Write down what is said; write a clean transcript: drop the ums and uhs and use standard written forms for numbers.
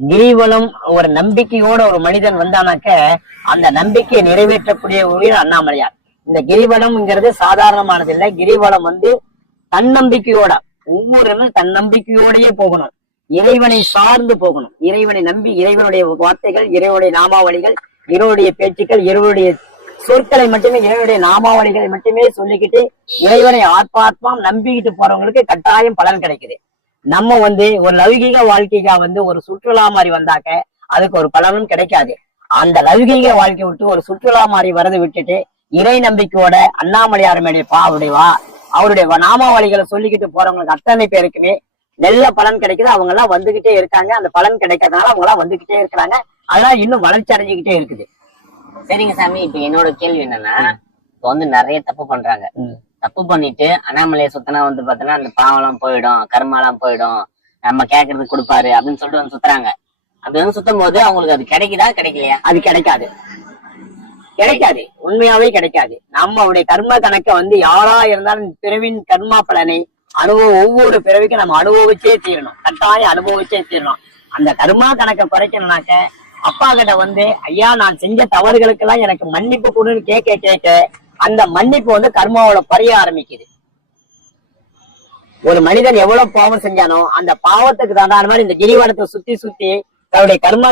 கிரிவலம் ஒரு நம்பிக்கையோட ஒரு மனிதன் வந்தானாக்க அந்த நம்பிக்கையை நிறைவேற்றக்கூடிய ஒரு அண்ணாமலையார். இந்த கிரிவலம்ங்கிறது சாதாரணமானது இல்லை. கிரிவலம் தன்னம்பிக்கையோட, ஒவ்வொரு தன்னம்பிக்கையோடயே போகணும். இறைவனை சார்ந்து போகணும். இறைவனை நம்பி இறைவனுடைய வார்த்தைகள், இறைவனுடைய நாமாவளிகள், இறைவனுடைய பேச்சுக்கள், இறைவனுடைய சொற்களை மட்டுமே, இறைவனுடைய நாமாவளிகளை மட்டுமே சொல்லிக்கிட்டு இறைவனை ஆத்மாத்மா நம்பிக்கிட்டு போறவங்களுக்கு கட்டாயம் பலன் கிடைக்குது. நம்ம ஒரு லௌகீக வாழ்க்கைக்கா ஒரு சுற்றுலா மாதிரி வந்தாக்க அதுக்கு ஒரு பலனும் கிடைக்காது. அந்த லௌகீக வாழ்க்கை விட்டு ஒரு சுற்றுலா மாதிரி வரதை விட்டுட்டு இறை நம்பிக்கையோட அண்ணாமலையார் மேடைய அவருடைய நாமாவளிகளை சொல்லிக்கிட்டு போறவங்களுக்கு அத்தனை பேருக்குமே நல்ல பலன் கிடைக்குது. அவங்க எல்லாம் வந்துகிட்டே இருக்காங்க. அந்த பலன் கிடைக்கிறதுனால அவங்க எல்லாம் வந்துகிட்டே இருக்கிறாங்க. அதனால இன்னும் வளர்ச்சி அடைஞ்சுக்கிட்டே இருக்குது. சரிங்க சாமி, இப்ப என்னோட கேள்வி என்னன்னா, இப்ப நிறைய தப்பு பண்றாங்க. தப்பு பண்ணிட்டு அண்ணாமலையை சுத்தினா பாத்தீங்கன்னா அந்த பாவம் எல்லாம் போயிடும், கர்மா எல்லாம் போயிடும், நம்ம கேட்கறதுக்கு கொடுப்பாரு அப்படின்னு சொல்லிட்டு சுத்துறாங்க. அப்படி சுத்தும் போது அவங்களுக்கு அது கிடைக்குதா கிடைக்கலையா? அது கிடைக்காது, உண்மையாவே கிடைக்காது. நம்மளுடைய கர்ம கணக்க யாரா இருந்தாலும் பிறவின் கர்மா பலனை ஒவ்வொரு பிறவிக்கும் நம்ம அனுபவிச்சே தீரணும். கட்டாயம் அனுபவிச்சே தீரணும். அந்த கர்மா கணக்க குறைக்கணும்னாக்க அப்பா கிட்ட ஐயா நான் செஞ்ச தவறுகளுக்கு எல்லாம் எனக்கு மன்னிப்பு கொடுன்னு கேட்க அந்த மன்னிப்பு கர்மாவோட குறைய ஆரம்பிக்குது. ஒரு மனிதன் எவ்வளவு பாவம் செஞ்சானோ அந்த பாவத்துக்கு தகுந்த மாதிரி இந்த கிரிவலத்தை சுத்தி தன்னுடைய கர்மா